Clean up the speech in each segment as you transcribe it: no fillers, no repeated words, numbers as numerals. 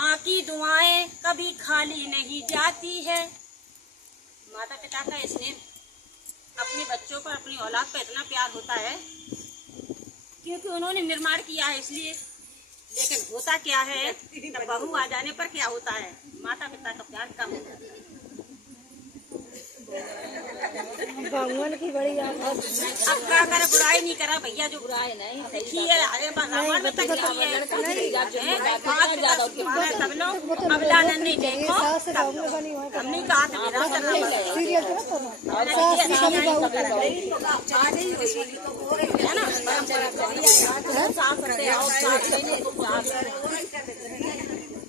माँ की दुआएं कभी खाली नहीं जाती है। माता पिता का स्नेह अपने बच्चों पर, अपनी औलाद पर इतना प्यार होता है क्योंकि उन्होंने निर्माण किया है इसलिए। लेकिन होता क्या है, तब बहू आ जाने पर क्या होता है, माता पिता का प्यार कम हो जाता है। भगवान की बड़ी अब क्या करे, बुराई नहीं करा भैया, जो बुराई नहीं देखी है रामायण में तक देखी है सब लोग। अब लालन नहीं देखो, हमने कहा था मेरा करना है ना।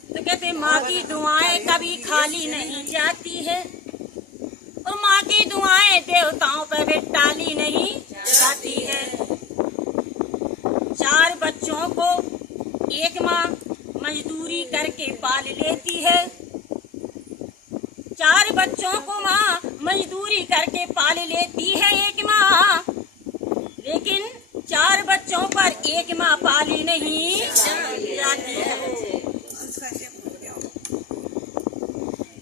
तो कहते माँ की दुआएं कभी खाली नहीं जाती है और माँ की दुआएं देवताओं पर भी टाली नहीं जाती है। 4 बच्चों को एक माँ मजदूरी करके पाल लेती है। 4 बच्चों को माँ मजदूरी करके पाल लेती है एक माँ, लेकिन 4 बच्चों पर एक माँ पाली नहीं जाती है।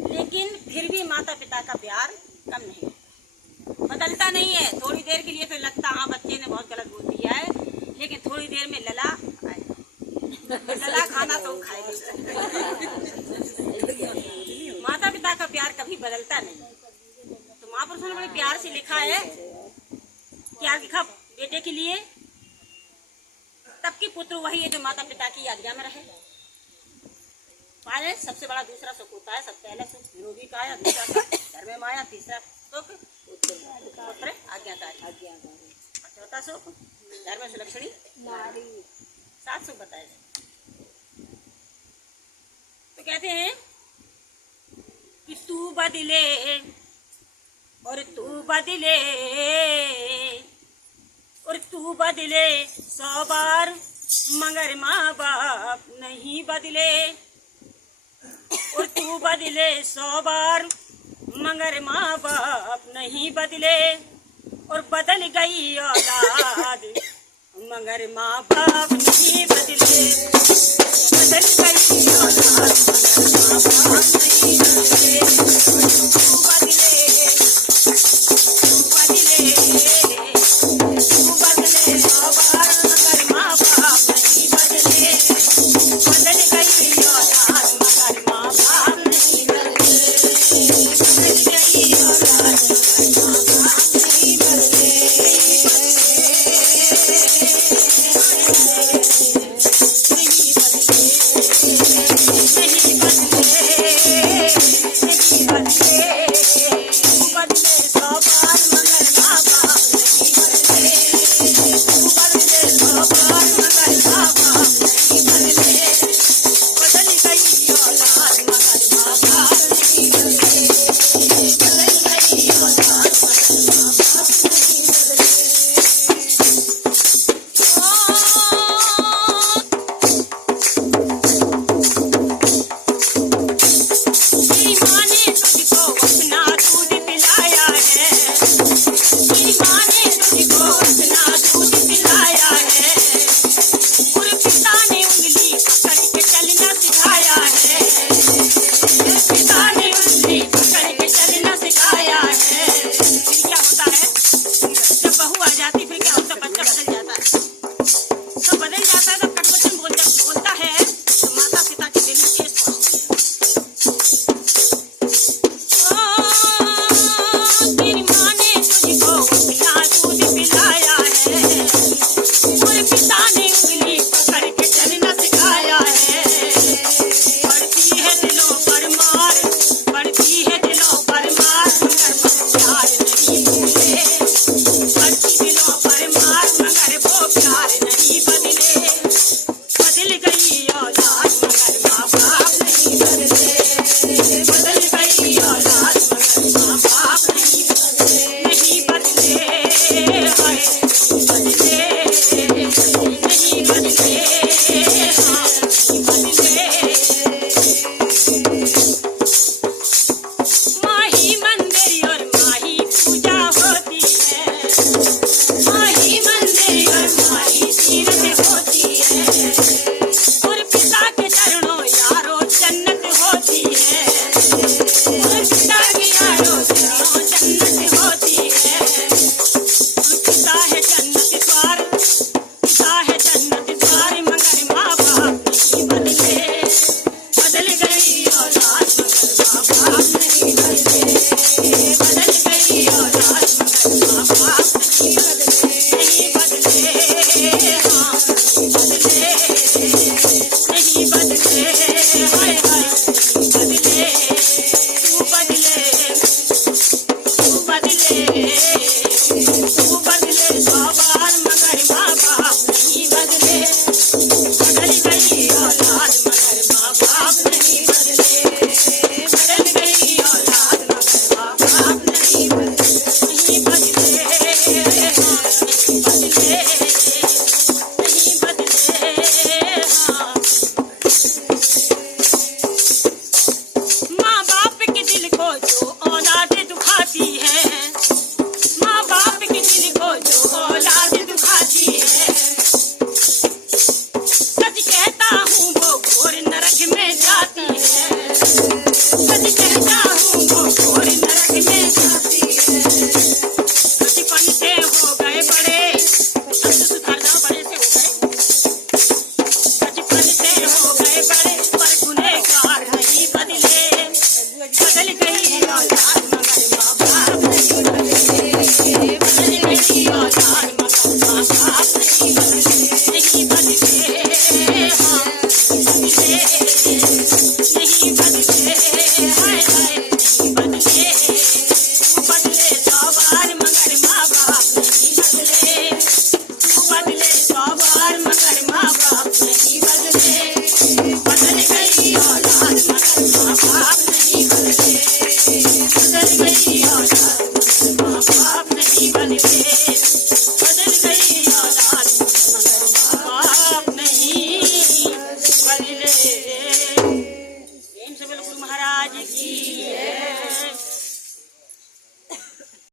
लेकिन फिर भी माता पिता का प्यार कम नहीं, बदलता नहीं है। थोड़ी देर के लिए फिर लगता हाँ बच्चे ने बहुत गलत बोल दिया है, लेकिन थोड़ी देर में लला आएगा। लला खाना तो खाएगा। माता पिता का प्यार कभी बदलता नहीं। तो महापुरुषों ने बड़े प्यार से लिखा है, क्या लिखा बेटे के लिए, तब की पुत्र वही है जो माता पिता की आज्ञा में रहे। पाले सबसे बड़ा दूसरा सुख होता है, सब पहले सुख निरोगी काया, दूसरा सुख घर में माया, तीसरा सुख पुत्र आज्ञाकारी, चौथा सुख घर में सुलक्षणी नारी। 7 सुख बताए जाए। तो कहते हैं कि तू बदले और तू बदले और तू बदले 100 बार, मगर माँ बाप नहीं बदले। और तू बदले 100 बार, मगर माँ बाप नहीं बदले। और बदल गई औलाद, मगर माँ बाप नहीं बदले। बदल गई औलाद, मगर माँ बाप नहीं बदले। तू बदले, तू बदले, तू बदले 100 बार, मगर माँ बाप नहीं बदले। बदल गई औलाद, मगर माँ बाप नहीं बदले। बदल गई औलाद, मगर माँ बाप नहीं बदले। नहीं बदले। नहीं बदले, हाय हाय नहीं बदले। तू बदले 100 बार मगर माँ बाप नहीं बदले। तू बदले 100 बार मगर माँ बाप नहीं बदले। बदल गई औलाद